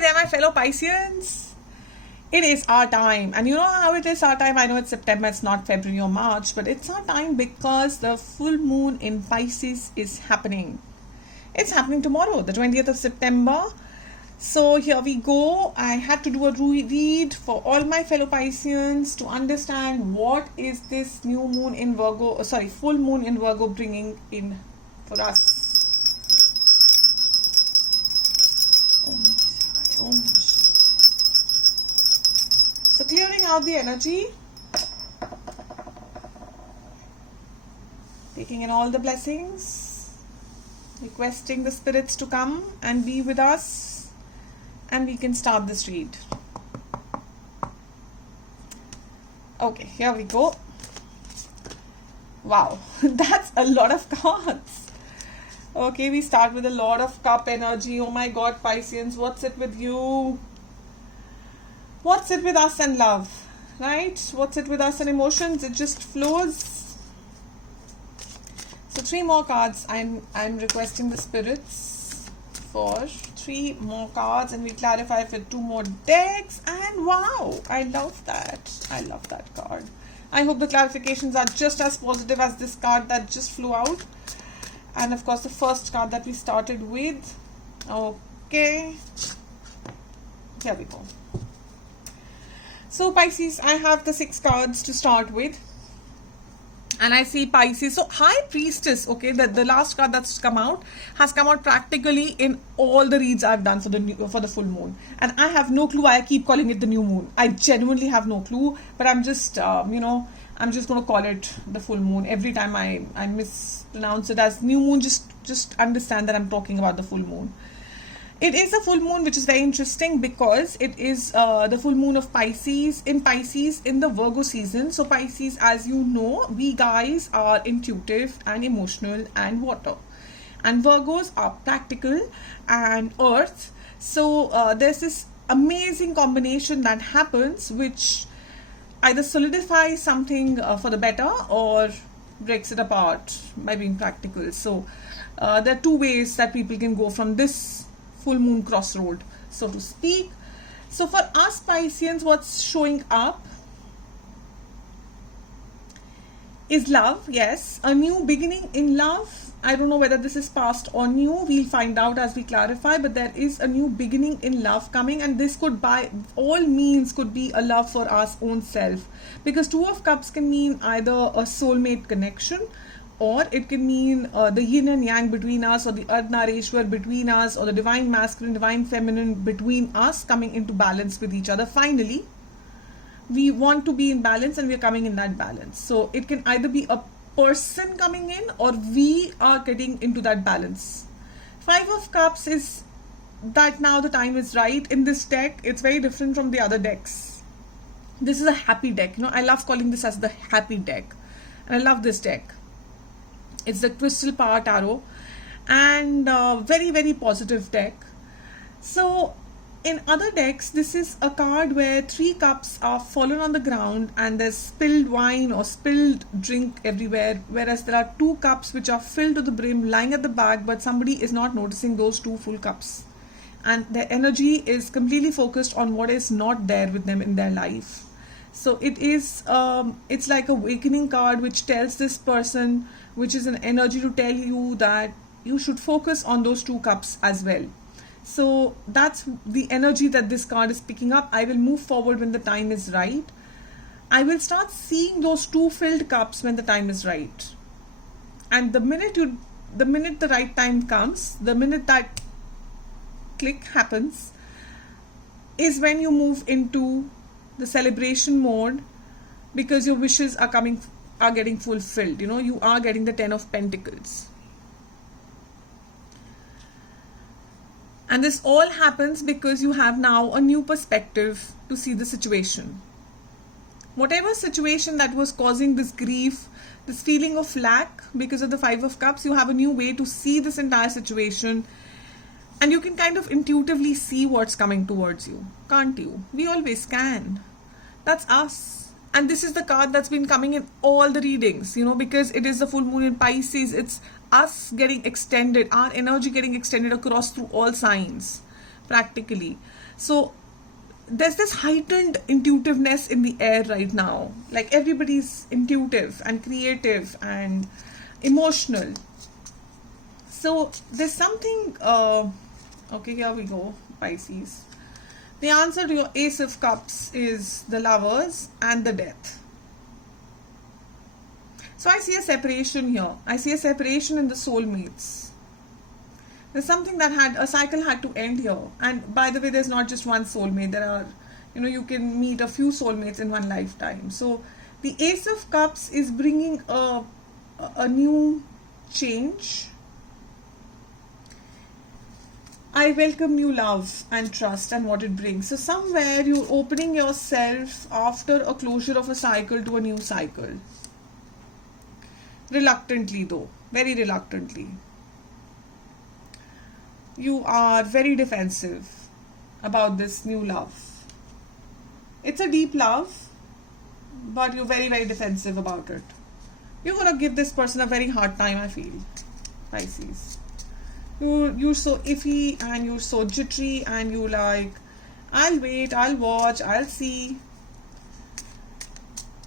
there, my fellow Pisceans. It is our time, and you know how it is our time. I know it's September, it's not February or March, but it's our time because the full moon in Pisces is happening. It's happening tomorrow, the 20th of September. So here we go. I had to do a read for all my fellow Pisceans to understand what is this new moon in Virgo, full moon in Virgo bringing in for us. So clearing out the energy, taking in all the blessings, requesting the spirits to come and be with us, and we can start this read. Okay, here we go. Wow, that's a lot of cards. Okay, we start with a Lord of Cup energy. Oh my God, Pisceans, what's it with you? What's it with us and love, right? What's it with us and emotions? It just flows. So 3 more cards. I'm requesting the spirits for 3 more cards, and we clarify for 2 more decks. And wow, I love that. I love that card. I hope the clarifications are just as positive as this card that just flew out. And of course, the first card that we started with. Okay. Here we go. So Pisces, I have the 6 cards to start with. And I see Pisces. So High Priestess, okay, the last card that's come out has come out practically in all the reads I've done for the full moon. And I have no clue why I keep calling it the new moon. I genuinely have no clue, but I'm just, I'm just going to call it the full moon. Every time I mispronounce it as new moon, just understand that I'm talking about the full moon. It is a full moon, which is very interesting because it is the full moon of Pisces in the Virgo season. So Pisces, as you know, we guys are intuitive and emotional and water. And Virgos are practical and earth. So there's this amazing combination that happens which either solidifies something for the better or breaks it apart by being practical. So there are 2 ways that people can go from this full moon crossroad, so to speak. So for us Pisceans, what's showing up is love. Yes, a new beginning in love. I don't know whether this is past or new. We'll find out as we clarify, but there is a new beginning in love coming, and this could by all means could be a love for our own self, because 2 of Cups can mean either a soulmate connection, or it can mean the yin and yang between us, or the Ardnareshwar between us, or the divine masculine, divine feminine between us coming into balance with each other. Finally, we want to be in balance and we are coming in that balance. So it can either be a person coming in or we are getting into that balance. 5 of Cups is that now the time is right. In this deck, it's very different from the other decks. This is a happy deck. You know, I love calling this as the happy deck. And I love this deck. It's the Crystal Power Tarot, and very, very positive deck. So in other decks, this is a card where 3 cups are fallen on the ground and there's spilled wine or spilled drink everywhere, whereas there are 2 cups which are filled to the brim lying at the back, but somebody is not noticing those 2 full cups, and their energy is completely focused on what is not there with them in their life. So it is it's like a awakening card which tells this person, which is an energy to tell you that you should focus on those 2 cups as well. So that's the energy that this card is picking up. I will move forward when the time is right. I will start seeing those 2 filled cups when the time is right. And the minute the right time comes, the minute that click happens, is when you move into the celebration mode, because your wishes are getting fulfilled. You know, you are getting the 10 of Pentacles. And this all happens because you have now a new perspective to see the situation. Whatever situation that was causing this grief, this feeling of lack because of the 5 of Cups, you have a new way to see this entire situation. And you can kind of intuitively see what's coming towards you, can't you? We always can. That's us. And this is the card that's been coming in all the readings, you know, because it is the full moon in Pisces. It's us getting extended, our energy getting extended across through all signs. practically. So there's this heightened intuitiveness in the air right now. Like everybody's intuitive and creative and emotional. So there's something, okay, here we go, Pisces. The answer to your Ace of Cups is the Lovers and the Death. So I see a separation here. I see a separation in the soulmates. There's something that a cycle had to end here. And by the way, there's not just one soulmate. There are, you can meet a few soulmates in one lifetime. So the Ace of Cups is bringing a new change. I welcome new love and trust and what it brings. So somewhere you're opening yourself after a closure of a cycle to a new cycle. Reluctantly though, very reluctantly. You are very defensive about this new love. It's a deep love, but you're very, very defensive about it. You're going to give this person a very hard time, I feel, Pisces. You're so iffy and you're so jittery and you're like, I'll wait, I'll watch, I'll see.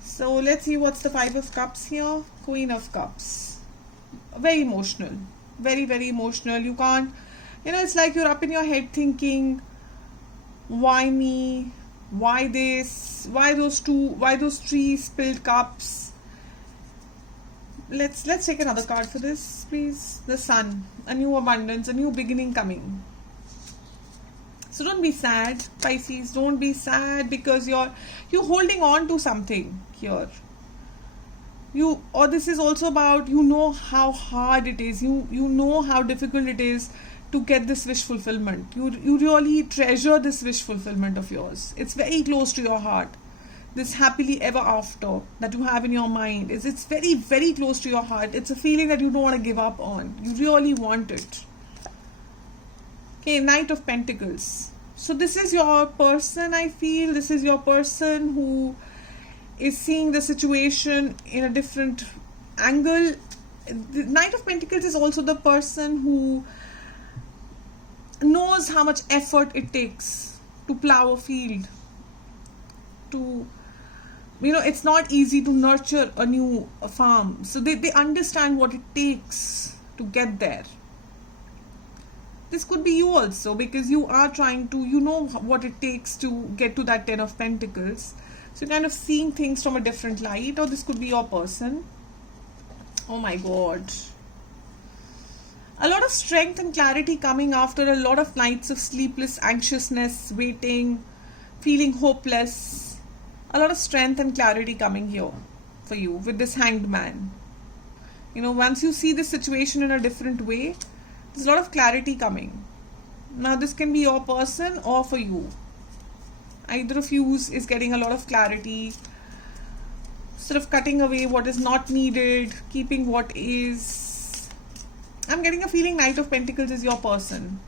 So let's see what's the Five of Cups here. Queen of Cups. Very emotional. Very, very emotional. You can't, it's like you're up in your head thinking, why me? Why this? Why those three spilled cups? Let's take another card for this, please. The Sun. A new abundance, a new beginning coming. So don't be sad, Pisces. Don't be sad because you're holding on to something here. Or this is also about, how hard it is. You know how difficult it is to get this wish fulfillment. You really treasure this wish fulfillment of yours. It's very close to your heart. This happily ever after that you have in your mind it's very, very close to your heart. It's a feeling that you don't want to give up on. You really want it. Okay, Knight of Pentacles. So this is your person, I feel. This is your person who is seeing the situation in a different angle. The Knight of Pentacles is also the person who knows how much effort it takes to plow a field. It's not easy to nurture a new farm. So they understand what it takes to get there. This could be you also, because you are trying to, what it takes to get to that Ten of Pentacles. So you're kind of seeing things from a different light, or this could be your person. Oh my God. A lot of strength and clarity coming after a lot of nights of sleepless anxiousness, waiting, feeling hopeless. A lot of strength and clarity coming here for you with this Hanged Man. Once you see the situation in a different way, there's a lot of clarity coming. Now this can be your person or for you. Either of you is getting a lot of clarity, sort of cutting away what is not needed, keeping what is. I'm getting a feeling Knight of Pentacles is your person.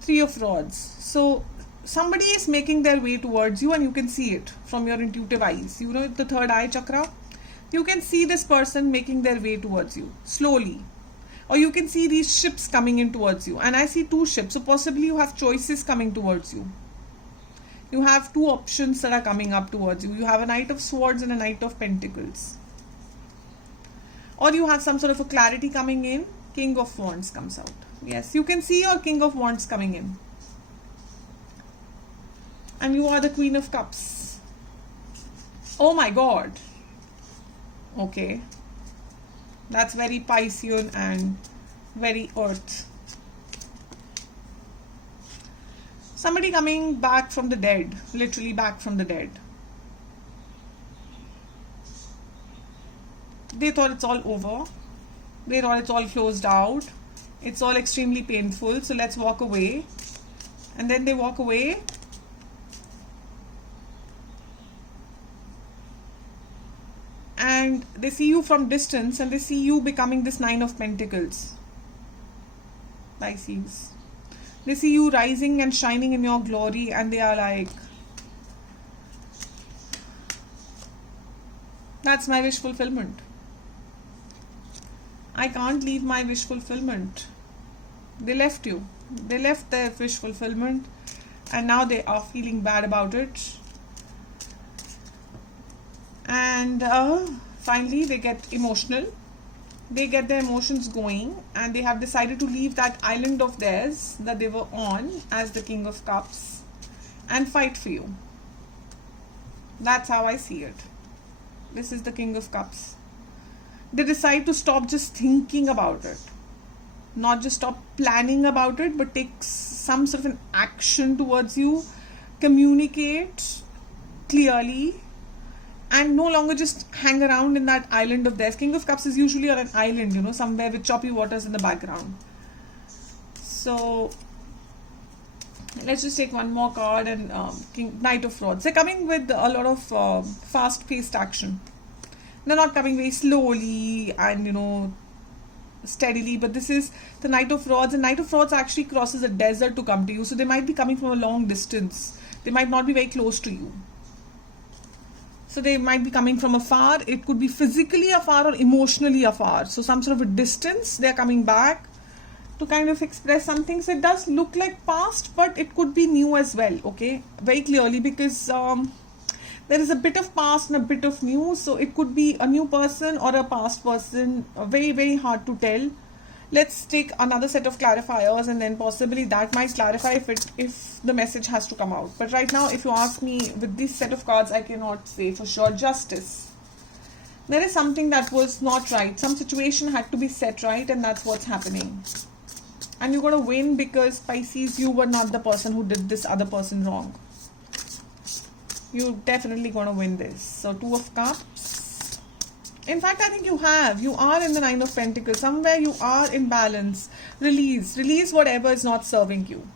Three of Rods. So somebody is making their way towards you and you can see it from your intuitive eyes. The third eye chakra. You can see this person making their way towards you slowly. Or you can see these ships coming in towards you. And I see two ships. So possibly you have choices coming towards you. You have two options that are coming up towards you. You have a Knight of Swords and a Knight of Pentacles. Or you have some sort of a clarity coming in. King of Wands comes out. Yes, you can see your King of Wands coming in. And you are the Queen of Cups. Oh my God. Okay. That's very Piscean and very Earth. Somebody coming back from the dead. Literally back from the dead. They thought it's all over. They thought it's all closed out. It's all extremely painful. So let's walk away. And then they walk away. And they see you from distance and they see you becoming this Nine of Pentacles. Pisces. They see you rising and shining in your glory and they are like, that's my wish fulfillment. I can't leave my wish fulfillment. They left you. They left their wish fulfillment and now they are feeling bad about it. And finally they get emotional. They get their emotions going and they have decided to leave that island of theirs that they were on as the King of Cups and fight for you. That's how I see it. This is the King of Cups. They decide to stop just thinking about it, not just stop planning about it, but take some sort of an action towards you, communicate clearly, and no longer just hang around in that island of theirs. King of Cups is usually on an island, somewhere with choppy waters in the background. So let's just take one more card and Knight of Rods. They're coming with a lot of fast-paced action. They're not coming very slowly and steadily, but this is the Knight of Rods, and Knight of Rods actually crosses a desert to come to you. So they might be coming from a long distance. They might not be very close to you. So they might be coming from afar. It could be physically afar or emotionally afar. So some sort of a distance. They're coming back to kind of express something. So it does look like past, but it could be new as well. Okay, very clearly, because there is a bit of past and a bit of new. So it could be a new person or a past person. Very, very hard to tell. Let's take another set of clarifiers and then possibly that might clarify if the message has to come out. But right now, if you ask me, with this set of cards, I cannot say for sure. Justice. There is something that was not right. Some situation had to be set right, and that's what's happening. And you're going to win because, Pisces, you were not the person who did this other person wrong. You're definitely going to win this. So, Two of Cups. In fact, I think you have. You are in the Nine of Pentacles. Somewhere you are in balance. Release. Release whatever is not serving you.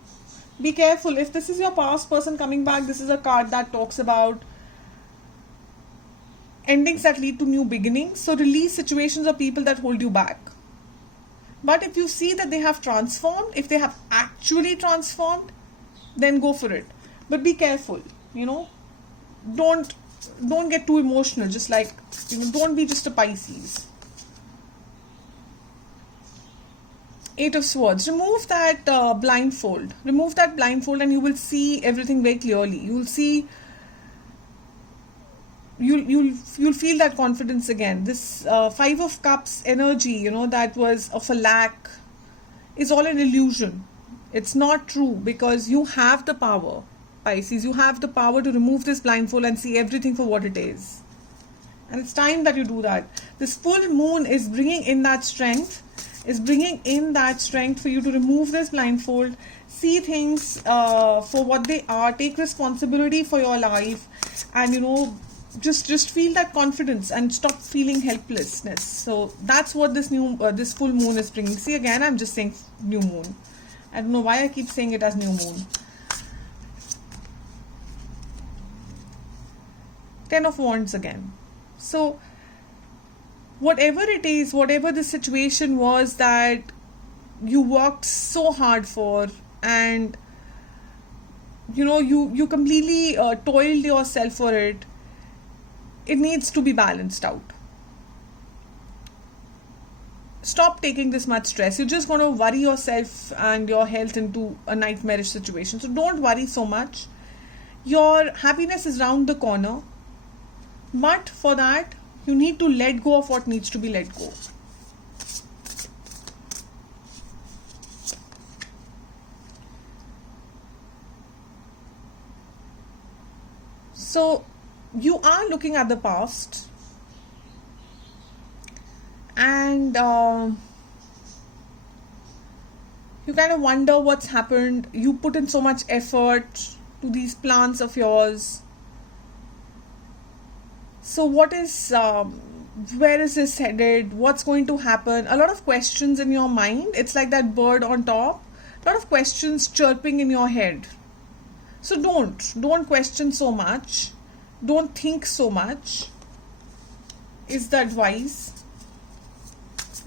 Be careful. If this is your past person coming back, this is a card that talks about endings that lead to new beginnings. So release situations or people that hold you back. But if you see that they have transformed, if they have actually transformed, then go for it. But be careful. Don't get too emotional. Just like, don't be just a Pisces. Eight of Swords. Remove that blindfold. Remove that blindfold and you will see everything very clearly. You will see, you'll feel that confidence again. This Five of Cups energy, that was of a lack, is all an illusion. It's not true because you have the power. Pisces, you have the power to remove this blindfold and see everything for what it is. And it's time that you do that. This full moon is bringing in that strength. For you to remove this blindfold, see things for what they are, take responsibility for your life, and just feel that confidence and stop feeling helplessness. So that's what this full moon is bringing. See, again, I'm just saying new moon. I don't know why I keep saying it as new moon. Ten of Wands again. So whatever it is, whatever the situation was that you worked so hard for, and you completely toiled yourself for it, it needs to be balanced out. Stop taking this much stress. You're just going to worry yourself and your health into a nightmarish situation. So don't worry so much. Your happiness is round the corner. But for that, you need to let go of what needs to be let go. So, you are looking at the past and you kind of wonder what's happened. You put in so much effort to these plans of yours. So what is, where is this headed? What's going to happen? A lot of questions in your mind. It's like that bird on top. A lot of questions chirping in your head. So don't question so much. Don't think so much. Is the advice.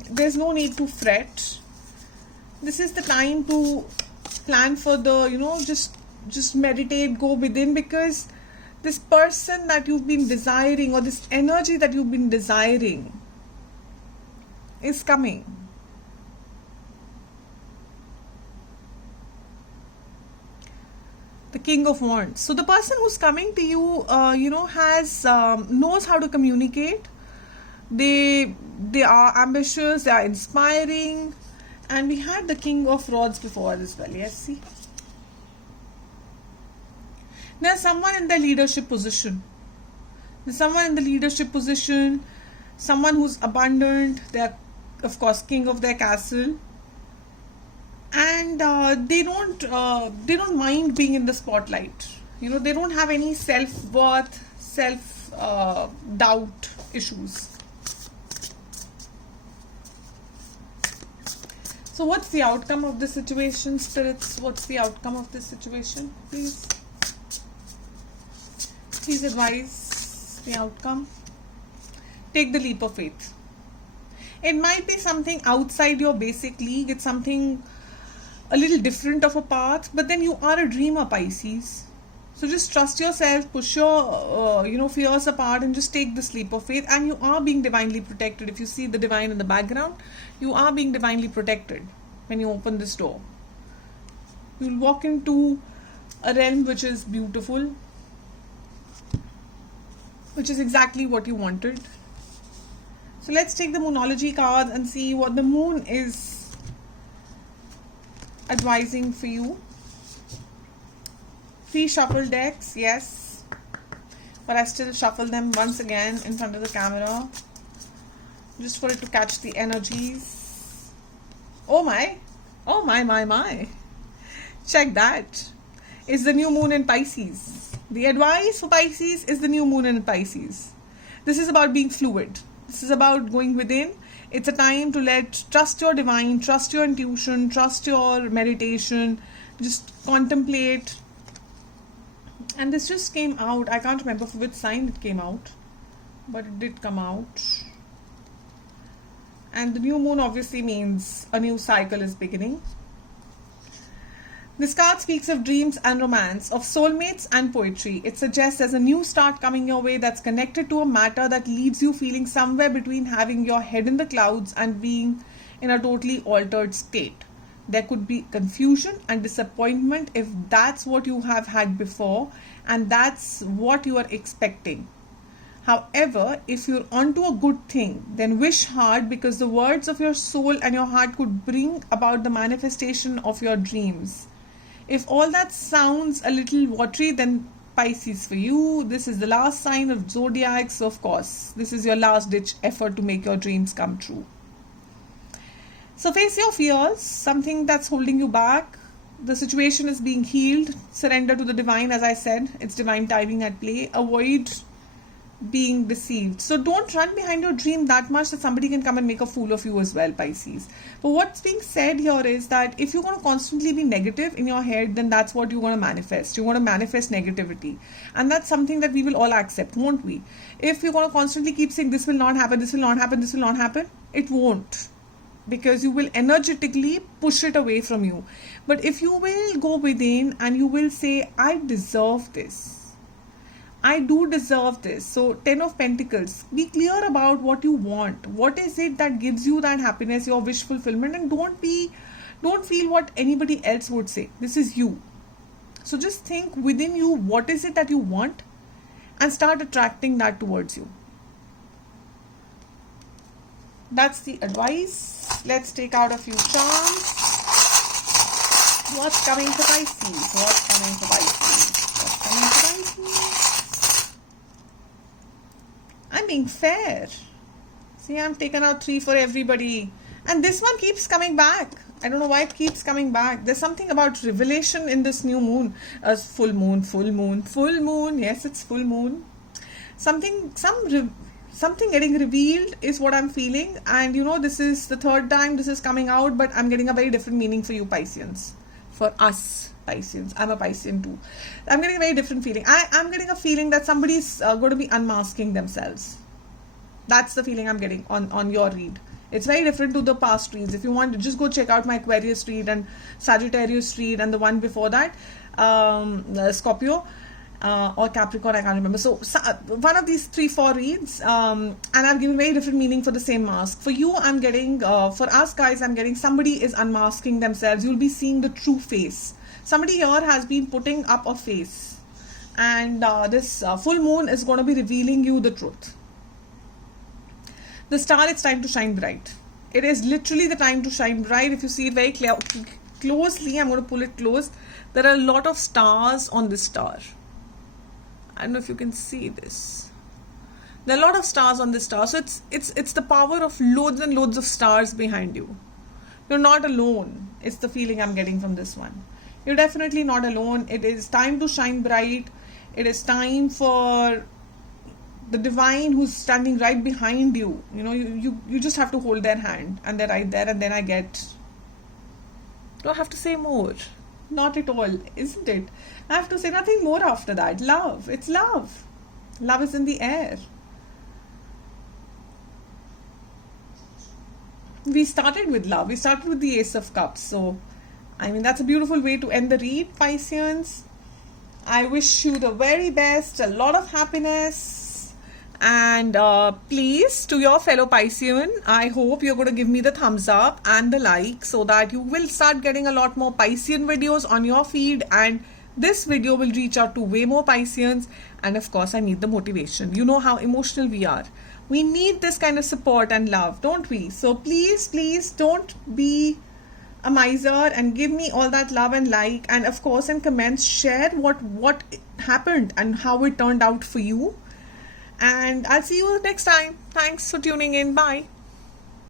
There's no need to fret. This is the time to plan for the, just meditate, go within, because this person that you've been desiring or this energy that you've been desiring is coming. The King of Wands. So the person who's coming to you, has knows how to communicate. They are ambitious. They are inspiring, and we had the King of Rods before as well. Yes, see, there's someone in the leadership position. There's someone in the leadership position. Someone who's abundant. They're, of course, king of their castle, and they don't mind being in the spotlight. They don't have any self-worth, self doubt issues. So what's the outcome of this situation, spirits? What's the outcome of this situation? Please advise the outcome. Take the leap of faith. It might be something outside your basic league. It's something a little different of a path, but then you are a dreamer, Pisces. So just trust yourself, push your fears apart, and just take this leap of faith. And you are being divinely protected. If you see the divine in the background, you are being divinely protected when you open this door. You'll walk into a realm which is beautiful, which is exactly what you wanted. So let's take the Moonology card and see what the moon is advising for you. 3 shuffle decks, yes, but I still shuffle them once again in front of the camera just for it to catch the energies. Oh my, check that. It's the new moon in Pisces. The advice for Pisces is the new moon in Pisces. This is about being fluid. This is about going within. It's a time to trust your divine, trust your intuition, trust your meditation, just contemplate. And this just came out. I can't remember for which sign it came out, but it did come out. And the new moon obviously means a new cycle is beginning. This card speaks of dreams and romance, of soulmates and poetry. It suggests there's a new start coming your way that's connected to a matter that leaves you feeling somewhere between having your head in the clouds and being in a totally altered state. There could be confusion and disappointment if that's what you have had before and that's what you are expecting. However, if you're onto a good thing, then wish hard, because the words of your soul and your heart could bring about the manifestation of your dreams. If all that sounds a little watery, then Pisces, for you, this is the last sign of zodiac, so of course, this is your last ditch effort to make your dreams come true. So face your fears, something that's holding you back. The situation is being healed. Surrender to the divine, as I said. It's divine timing at play. Avoid being deceived. So don't run behind your dream that much that somebody can come and make a fool of you as well, Pisces. But what's being said here is that if you're going to constantly be negative in your head, then that's what you're going to manifest. You're going to manifest negativity. And that's something that we will all accept, won't we? If you're going to constantly keep saying this will not happen, this will not happen, this will not happen, it won't. Because you will energetically push it away from you. But if you will go within and you will say, I deserve this. I do deserve this. So 10 of Pentacles, be clear about what you want. What is it that gives you that happiness, your wish fulfillment, and don't feel what anybody else would say. This is you. So just think within you, what is it that you want, and start attracting that towards you. That's the advice. Let's take out a few charms. What's coming for Pisces? What's coming for Pisces? What's coming for Pisces? I'm being fair. See, I'm taking out 3 for everybody. And this one keeps coming back. I don't know why it keeps coming back. There's something about revelation in this new moon. Full moon. Yes, it's full moon. Something getting revealed is what I'm feeling. And this is the 3rd time this is coming out, but I'm getting a very different meaning for you, Pisceans. For us, Pisceans. I'm a Piscean too. I'm getting a very different feeling. I'm getting a feeling that somebody's going to be unmasking themselves. That's the feeling I'm getting on your read. It's very different to the past reads. If you want to just go check out my Aquarius read and Sagittarius read and the one before that, Scorpio or Capricorn, I can't remember. So one of these 3-4 reads, and I've given very different meaning for the same mask. For you, I'm getting, for us guys, I'm getting somebody is unmasking themselves. You'll be seeing the true face. Somebody here has been putting up a face, and this full moon is going to be revealing you the truth. The star, it's time to shine bright. It is literally the time to shine bright. If you see it very closely, I'm going to pull it close. There are a lot of stars on this star. I don't know if you can see this. There are a lot of stars on this star. So it's the power of loads and loads of stars behind you. You're not alone. It's the feeling I'm getting from this one. You're definitely not alone. It is time to shine bright. It is time for the divine who's standing right behind you. You know, you just have to hold their hand, and they're right there, and then I get, don't have to say more. Not at all, isn't it? I have to say nothing more after that. Love. It's love. Love is in the air. We started with love. We started with the Ace of Cups. So, I mean, that's a beautiful way to end the read, Pisceans. I wish you the very best, a lot of happiness. And please, to your fellow Piscean, I hope you're going to give me the thumbs up and the like so that you will start getting a lot more Piscean videos on your feed, and this video will reach out to way more Pisceans. And of course, I need the motivation. You know how emotional we are. We need this kind of support and love, don't we? So please, please don't be a miser and give me all that love and like. And of course, in comments, share what happened and how it turned out for you. And I'll see you next time. Thanks for tuning in. Bye.